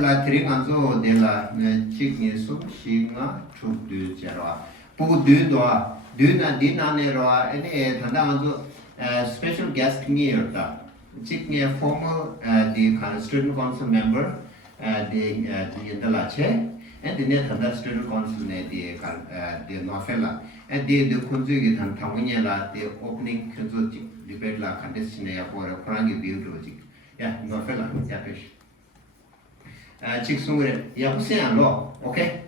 La triganzo della chigneso shinga chukdu jerwa. Po dudwa duna dinanero ene tandanzo special guest ngirta. Chigne former the kind of student council member the Yendalache and the net of that student council the Nofella and the Kunzugi and Tamunyela the opening Kunzu debate la clandestine for a Prangi Biologic. Yeah, Nofella, Yapish. Chiksungre, Yapusian law, okay?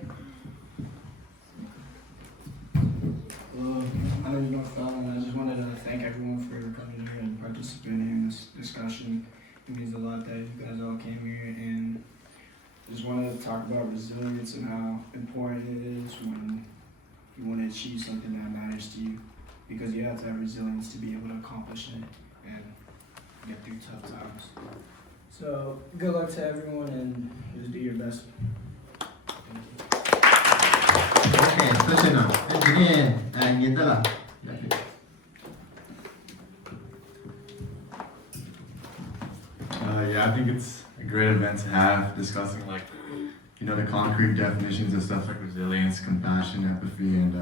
My name is North Fallon, and I just wanted to thank everyone for coming here and participating in this discussion. It means a lot that you guys all came here, and just wanted to talk about resilience and how important it is when you want to achieve something that matters to you, because you have to have resilience to be able to accomplish it and get through tough times. So good luck to everyone, and just do your best. Thank you. Okay, Toshina, engineer and Yendala. Yeah, I think it's a great event to have, discussing like, the concrete definitions of stuff like resilience, compassion, empathy, and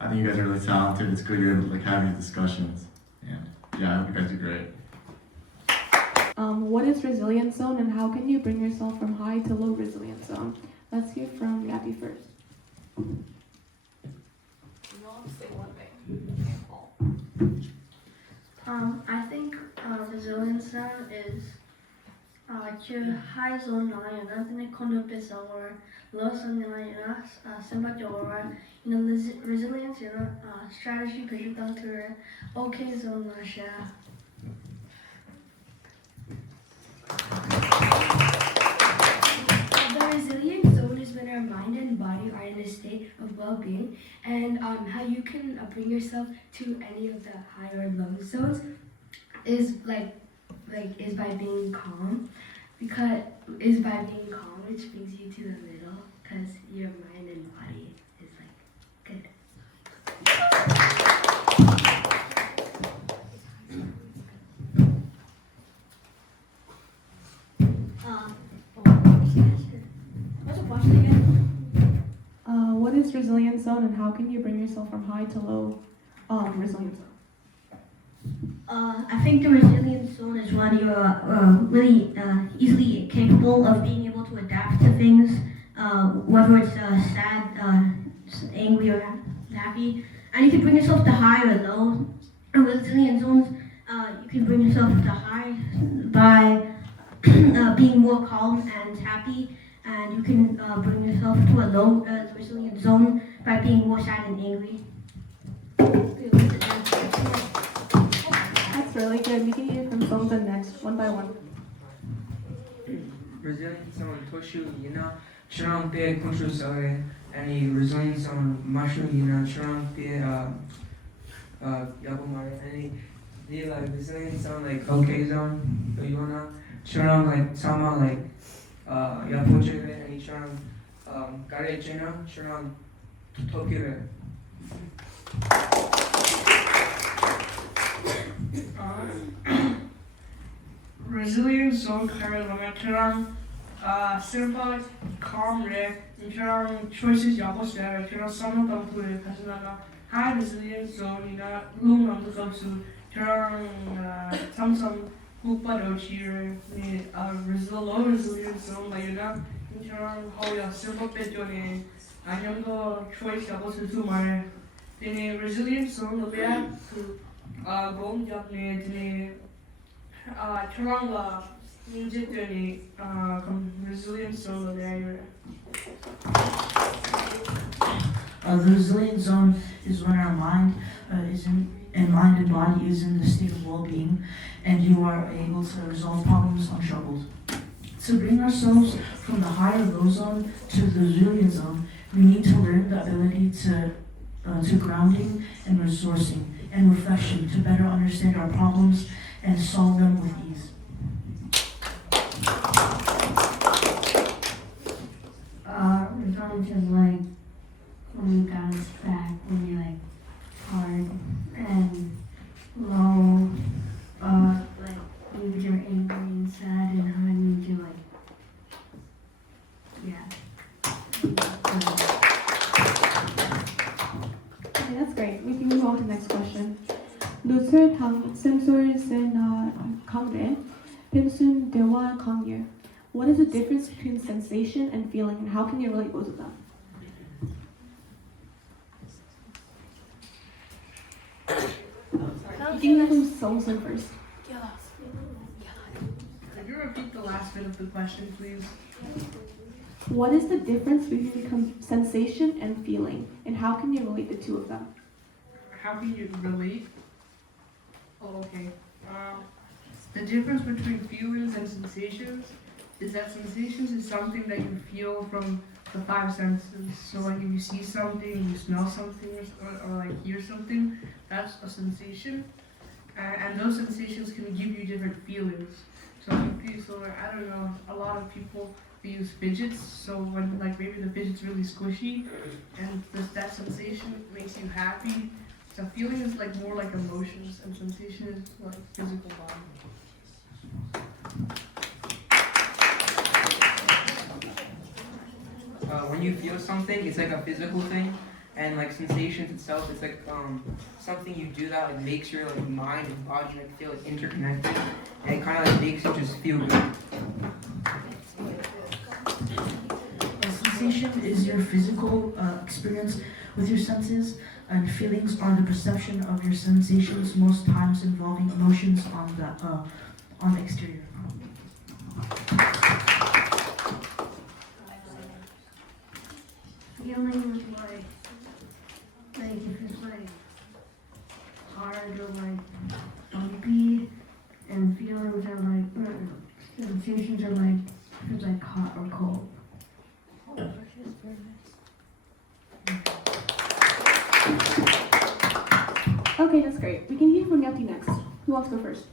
I think you guys are really talented. It's good you're able to have these discussions, and yeah, I hope you guys do great. What is resilience zone and how can you bring yourself from high to low resilience zone? Let's hear from Gabby first. I think resilience zone is your high zone na yun konupis or low zone na yun simba or resilience yun strategy picture down to okay zone na siya. The resilience zone is when our mind and body are in a state of well-being, and how you can bring yourself to any of the high or low zones is is by being calm, which brings you to the middle, because your mind and body is good. What's the question again? What is resilience zone and how can you bring yourself from high to low resilience zone? I think the resilience zone is when you're really easily capable of being able to adapt to things, whether it's sad, angry, or happy. And you can bring yourself to high or low. In resilience zones, you can bring yourself to high by being more calm and happy, and you can bring yourself to a low resilience zone by being more sad and angry. That's really good. We can hear from Songza next, one by one. Resilience zone toshu yina churang pe kunchu sare and resilience zone mashu yina churang pe yabumare and the resilience zone okay zone yona churang sama yapoche and churang kare chena churang tokire. Resilience zone kare lamakiran simple calm re insurang choices yabos there kira sama tampure kasana high resilience zone ina room namdu kamsu kira samsam kupa dochire ni low resilience zone la ina insurang hoya simple pejo ni anyamdo choice yabos tu mare ini resilience zone lebih gom jap ni Turanga music journey resilience zone there. The resilience zone is when our mind mind and body is in the state of well-being, and you are able to resolve problems untroubled. To bring ourselves from the high or low zone to the resilience zone, we need to learn the ability to grounding and resourcing and reflection to better understand our problems and solve them with ease. Resilience is when you bounce back, when you're hard and low, maybe you're angry and sad, and high means you're Yeah. Okay, that's great. We can move on to the next question. 노출 샘솔슨 강래 펜순 대화 강예. What is the difference between sensation and feeling, and how can you relate both of them? You can go Solson first. Could you repeat the last bit of the question, please? What is the difference between sensation and feeling, and how can you relate the two of them? How can you relate? Oh, okay. The difference between feelings and sensations is that sensations is something that you feel from the five senses. So like if you see something, you smell something, or like hear something, that's a sensation. And those sensations can give you different feelings. So I don't know, a lot of people they use fidgets. So when like maybe the fidget's really squishy, and that sensation makes you happy. So feeling is like more like emotions, and sensation is like physical body. When you feel something, it's like a physical thing, and like sensations itself, it's like something you do that like makes your like mind and body like feel like interconnected, and it kind of like makes you just feel good. A sensation is your physical experience with your senses, and feelings are the perception of your sensations, most times involving emotions on the exterior. Feeling is like if it's like hard or like bumpy, and feelings are like sensations are like if it's like hot or cold. Okay, that's great. We can hear from Yati next. Who wants to go first?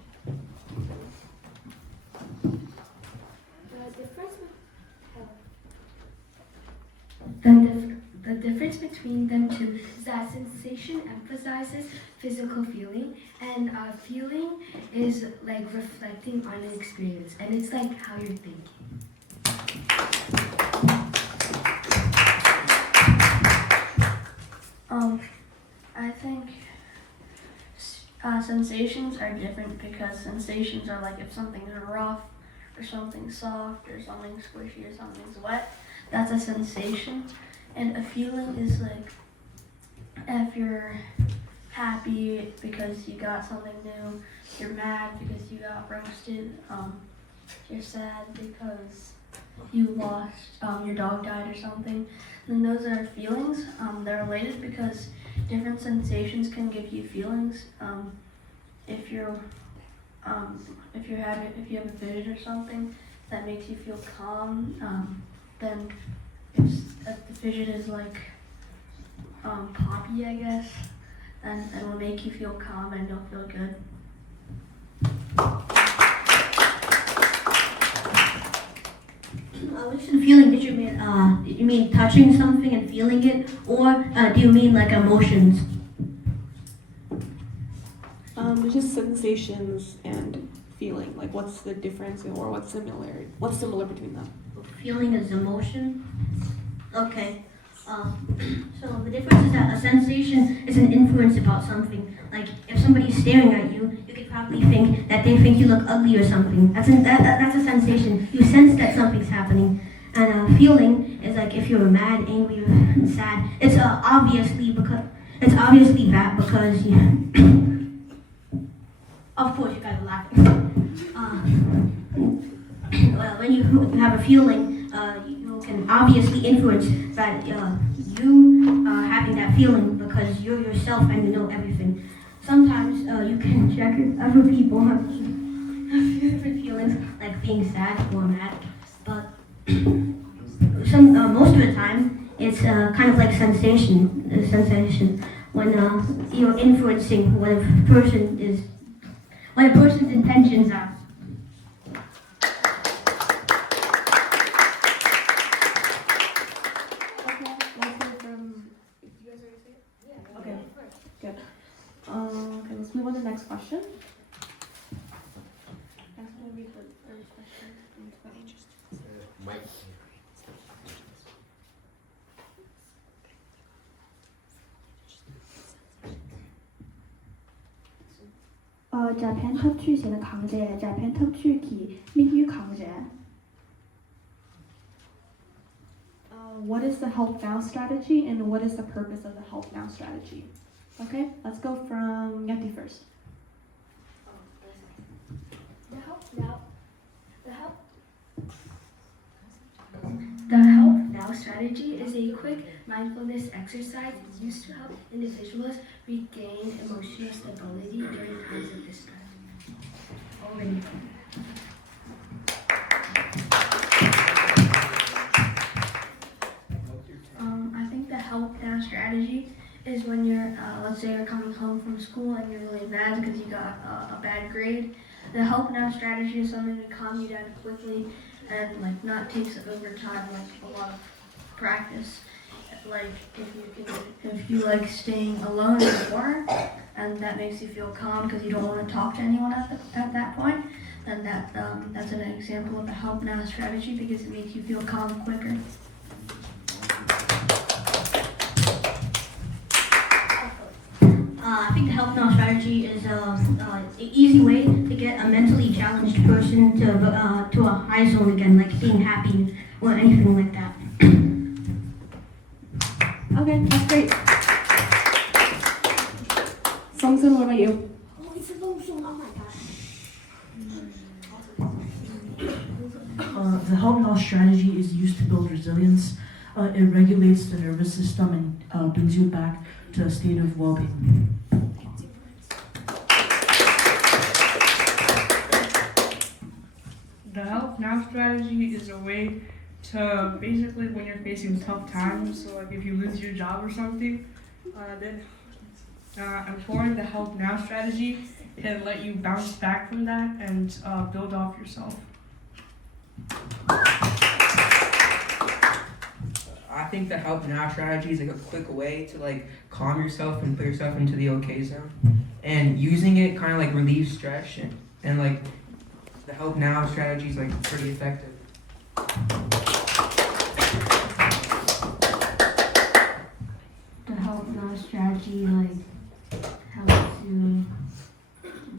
The difference between them two is that sensation emphasizes physical feeling, and feeling is like reflecting on an experience, and it's like how you're thinking. I think sensations are different because sensations are like if something's rough or something's soft or something's squishy or something's wet, that's a sensation. And a feeling is like if you're happy because you got something new, you're mad because you got roasted, you're sad because you lost, your dog died or something. And those are feelings. They're related because different sensations can give you feelings. If you have a vision or something that makes you feel calm, then if the vision is like poppy, I guess, then it will make you feel calm and you'll feel good. Which feeling did you mean? Did you mean touching something and feeling it, or do you mean like emotions? Just sensations and feeling. Like, what's the difference, or what's similar between them? Feeling is emotion. Okay. So the difference is that a sensation is an influence about something. Like if somebody's staring at you, you could probably think that they think you look ugly or something. That's a sensation. You sense that something's happening. And a feeling is like if you're mad, angry, or sad. It's obviously bad because you. Of course, you guys are laughing. Well, when you have a feeling, you can obviously influence that you having that feeling because you're yourself and you know everything. Sometimes you can check if other people have different feelings, like being sad or mad, but most of the time it's kind of like sensation when you're influencing what a person's intentions are. Okay, let's move on to the next question. That's going to be the third question. 这篇特区性的抗战，这篇特区的命运抗战。What is the help now strategy and what is the purpose of the help now strategy? Okay, let's go from Yati first. The help now strategy is a quick mindfulness exercise used to help individuals regain emotional stability during times of distress. Already. I think the help now strategy is when you're, let's say you're coming home from school and you're really mad because you got a bad grade. The help now strategy is something to calm you down quickly and like not takes over time, like a lot of practice. Like if you like staying alone in the corner and that makes you feel calm because you don't want to talk to anyone at that point, then that's an example of a help now strategy because it makes you feel calm quicker. I think the help now strategy is an easy way to get a mentally challenged person to a high zone again, like being happy or anything like that. Okay, that's great. Songsun, what about you? Oh, it's a long song. Oh my gosh. The help now strategy is used to build resilience. It regulates the nervous system and brings you back to a state of well-being. The help now strategy is a way to basically when you're facing tough times, so like if you lose your job or something, then employing the help now strategy can let you bounce back from that and build off yourself. I think the help now strategy is like a quick way to like calm yourself and put yourself into the okay zone, and using it kind of like relieves stress and like the help now strategy is like pretty effective. The help now strategy like helps you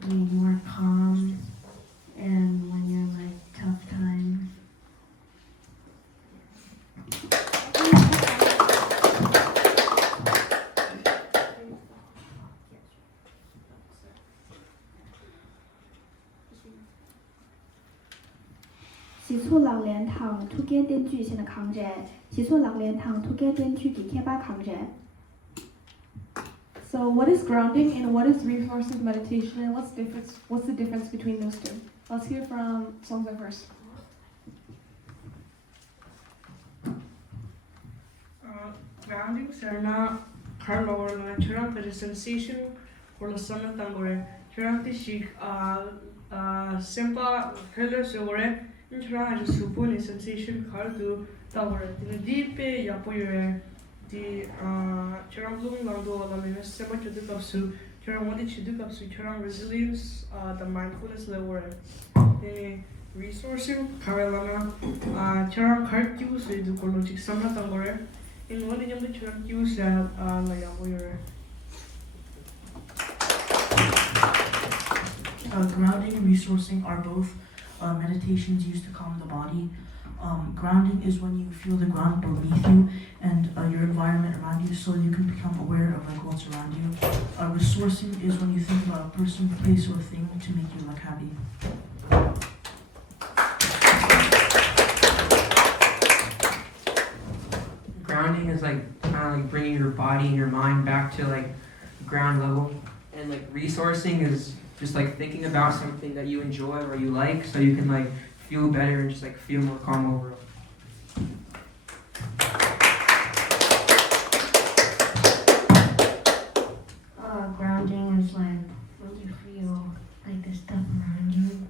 be more calm and when you're like tough times. 시초 랑连堂突间电锯线的抗战，西措朗连堂突间电锯底贴吧抗战。So what is grounding and what is reinforcement meditation and what's the difference between those two? Let's hear from Songza first. Grounding serna karma or na churang the sensation or the summit tangore churang the shik simpa color sore in churang as supone sensation kardu tangore in the deep yapoyure the churang lung lando la mena sema chudu kapsu churang wadi chudu kapsu churang resilience the mindfulness level the resourcing karalana churang kartu so the ecological samna tangore in what you can use Grounding and resourcing are both meditations used to calm the body. Grounding is when you feel the ground beneath you and your environment around you so you can become aware of like what's around you. Resourcing is when you think about a person, place, or thing to make you like happy. Grounding is like kind of like bringing your body and your mind back to like ground level, and like resourcing is just like thinking about something that you enjoy or you like, so you can like feel better and just like feel more calm overall. Grounding is like when you feel like the stuff around you,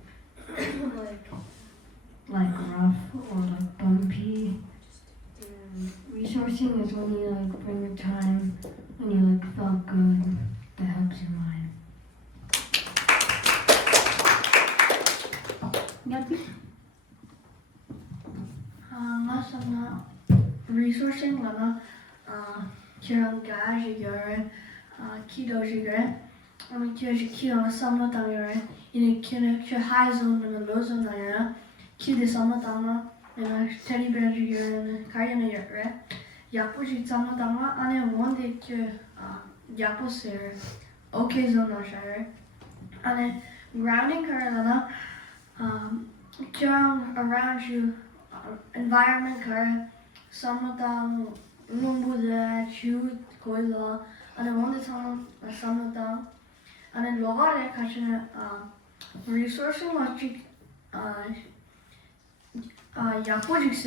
like rough or like bumpy. Resourcing is when you like bring your time, when you like felt good, that helps your mind. Yati? Last I'm not resourcing lama chirang ga jigare kido jigare Q on the summer down in a high zone and a low zone down Q the summer down and a teddy bear and a carrion red. Yapuji summer down and one day Yapus okay zone or shire. And grounding her around you environment car summer down rumble the chew coil and I wanted some summer down and then lower catching resourcing logic yapojix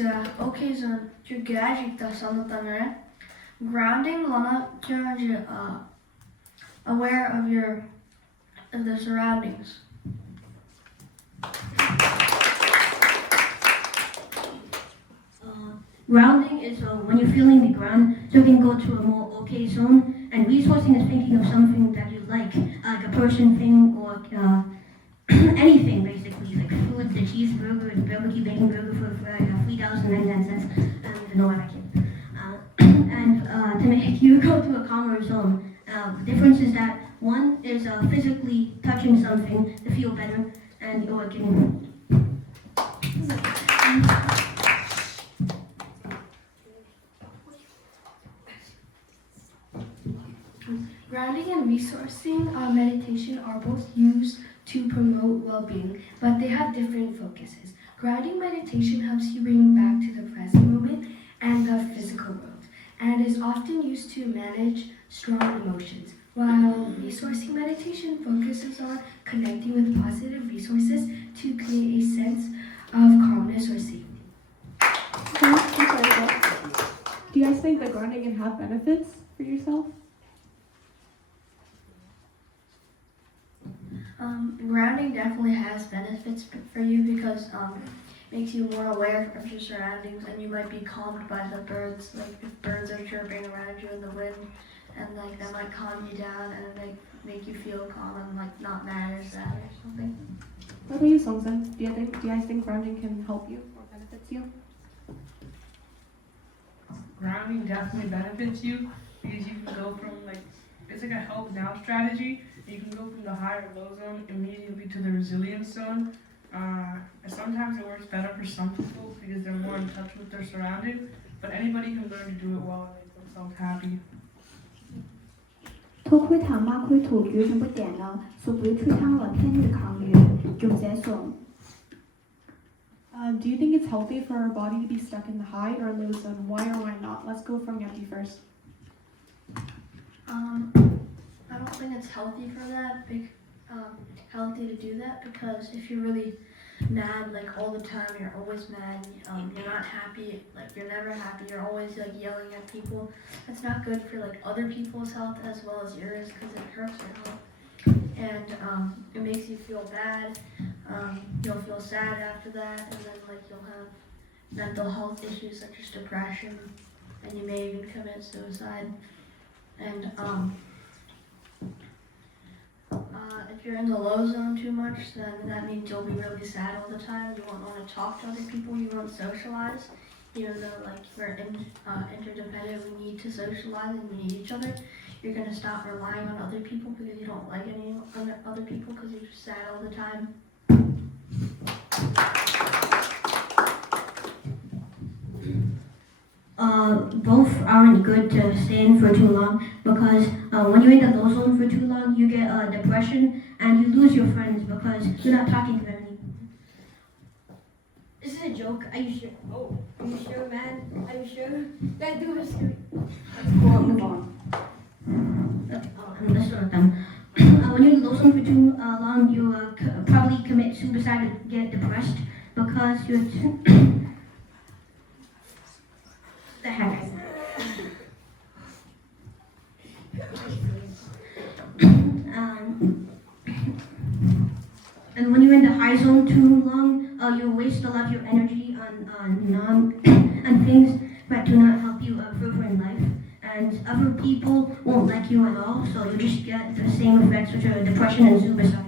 okay so you gadget the summer down grounding lana change aware of the surroundings. Grounding is when you're feeling the ground, so you can go to a more okay zone. And resourcing is thinking of something that you like a person, thing, or anything basically, like food, the cheeseburger, the barbecue bacon burger for $3.99. I don't even know what I can. And to make you go to a calmer zone. The difference is that one is physically touching something to feel better, and you're getting. Grounding and resourcing meditation are both used to promote well-being, but they have different focuses. Grounding meditation helps you bring back to the present moment and the physical world, and is often used to manage strong emotions, while resourcing meditation focuses on connecting with positive resources to create a sense of calmness or safety. Do you guys think that grounding can have benefits for yourself? Grounding definitely has benefits for you because it makes you more aware of your surroundings and you might be calmed by the birds, like if birds are chirping around you in the wind, and like that might calm you down and make you feel calm and like not mad or sad or something. What about you, Songsun? Do you guys think grounding can help you or benefits you? Grounding definitely benefits you because you can go from it's like a help now strategy. You can go from the high or low zone immediately to the resilience zone. And sometimes it works better for some people because they're more in touch with their surroundings, but anybody can learn to do it well and make themselves happy. 拖開頭媽開圖語全部點了，所以推湯來偏於抗語，用這種。Do you think it's healthy for our body to be stuck in the high or low zone? Why or why not? Let's go from Yaki first. I don't think it's healthy for that, healthy to do that because if you're really mad like all the time, you're always mad, you're not happy, like you're never happy, you're always like yelling at people. That's not good for like other people's health as well as yours because it hurts your health. And it makes you feel bad, you'll feel sad after that, and then like you'll have mental health issues such as depression, and you may even commit suicide. And if you're in the low zone too much, then that means you'll be really sad all the time. You won't want to talk to other people. You won't socialize. Even though like we're interdependent, we need to socialize and we need each other. You're gonna stop relying on other people because you don't like any other people because you're just sad all the time. Both aren't good to stay in for too long because when you're in the low zone for too long, you get depression and you lose your friends because you're not talking to them anymore. This is a joke. Are you sure? Oh, are you sure, man? Are you sure? That dude was scary. Let's go on, move on. Let's start with them. When you're in the low zone for too long, you probably commit suicide or get depressed because you're too... The heck? And when you're in the high zone too long, you waste a lot of your energy on things that do not help you further in life. And other people won't like you at all, so you just get the same effects, which are depression and suicide.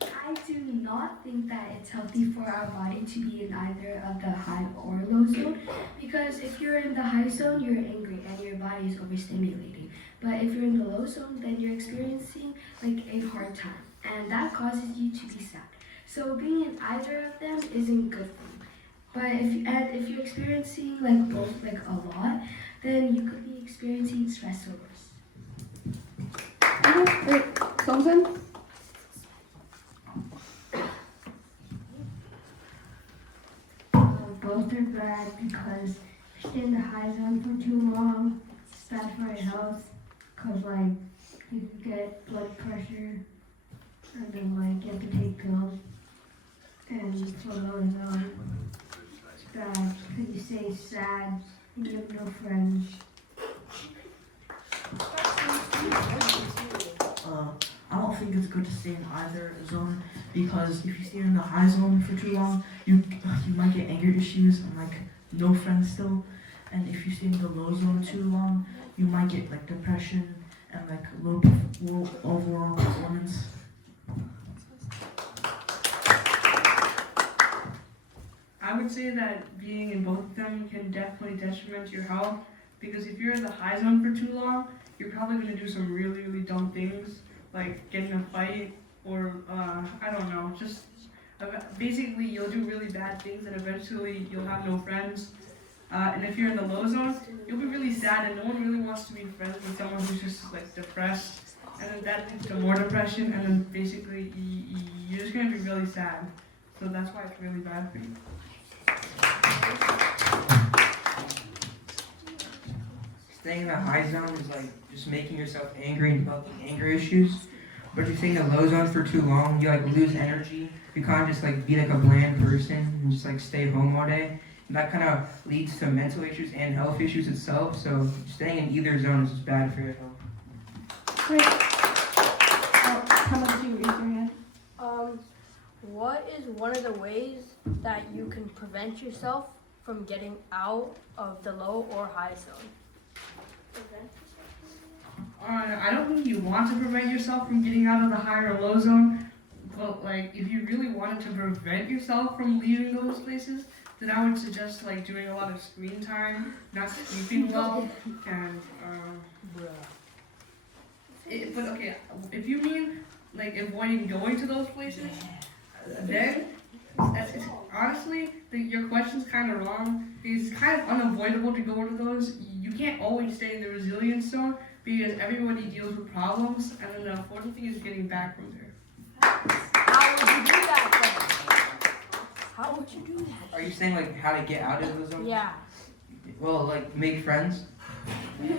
I do not think that it's healthy for our body to be in either of the high or low zone, because if you're in the high zone, you're angry and your body is overstimulating. But if you're in the low zone, then you're experiencing like a hard time, and that causes you to be sad. So being in either of them isn't good for you. But if you're experiencing like both like a lot, then you could be experiencing stress or worse. Okay, great. Thompson? Both are bad because if you stay in the high zone for too long, it's bad for your health. Cause like you can get blood pressure, and then like you have to take pills. And for low zone, it's bad because you stay sad and you have no friends. I don't think it's good to stay in either zone, because if you stay in the high zone for too long, you might get anger issues and like no friends still. And if you stay in the low zone too long, you might get like depression and like low overall performance. I would say that being in both of them can definitely detriment your health, because if you're in the high zone for too long, you're probably going to do some really, really dumb things, like get in a fight, or I don't know, just basically you'll do really bad things and eventually you'll have no friends. And if you're in the low zone, you'll be really sad and no one really wants to be friends with someone who's just like depressed. And then that leads to more depression, and then basically you're just going to be really sad. So that's why it's really bad for you. Staying in the high zone is like just making yourself angry and developing anger issues. But if you stay in the low zone for too long, you like lose energy. You kind of just like be like a bland person and just like stay home all day. And that kind of leads to mental issues and health issues itself. So staying in either zone is just bad for your health. Great. How much do you raise your hand? What is one of the ways that you can prevent yourself from getting out of the low or high zone? I don't think you want to prevent yourself from getting out of the high or low zone, but like if you really wanted to prevent yourself from leaving those places, then I would suggest like doing a lot of screen time, not sleeping well, and but okay, if you mean like avoiding going to those places, then honestly, your question's kind of wrong. It's kind of unavoidable to go to those. You can't always stay in the resilience zone because everybody deals with problems, and then the important thing is getting back from there. How would you do that then? How would you do that? Are you saying like how to get out of the zone? Yeah. Well, like make friends. Okay.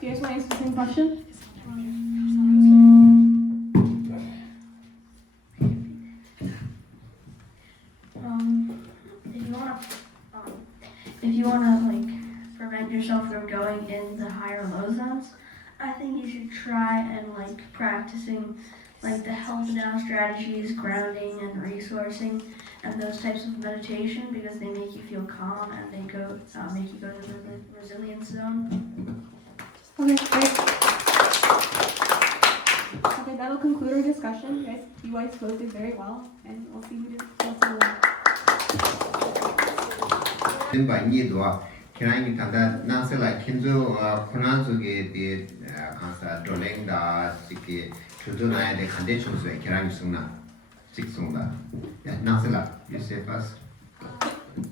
Do you guys want to answer the same question? If you wanna like prevent yourself from going in the higher low zones, I think you should try and like practicing like the health down strategies, grounding and resourcing, and those types of meditation, because they make you feel calm and they make you go to the resilience zone. Okay, great. Okay, that'll conclude our discussion. You guys closed it very well, and we'll see who does the well. by need can I tanda nasa la kinzo kuna zuge de kansa doling da siki chudu na de khande chuswe kirang sungna siksungda nasa la you say first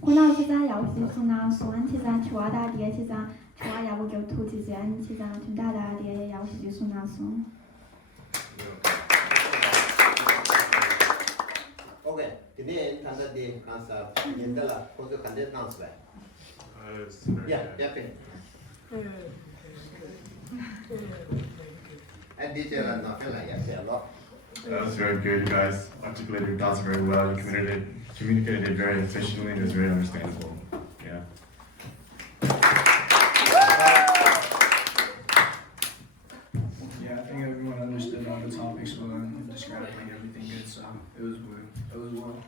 kuna是在要是从那说其实去挖大地其实去挖要不就土之间其实去大大的要是就从那说 okay today tanda de kansa yendala kozo khande transfer yeah definitely and teacher not like yeah That was very good. You guys articulated your thoughts very well. You communicated it very efficiently, and it was very understandable. Yeah. Yeah, I think everyone understood all the topics well and described like everything good, so it was well.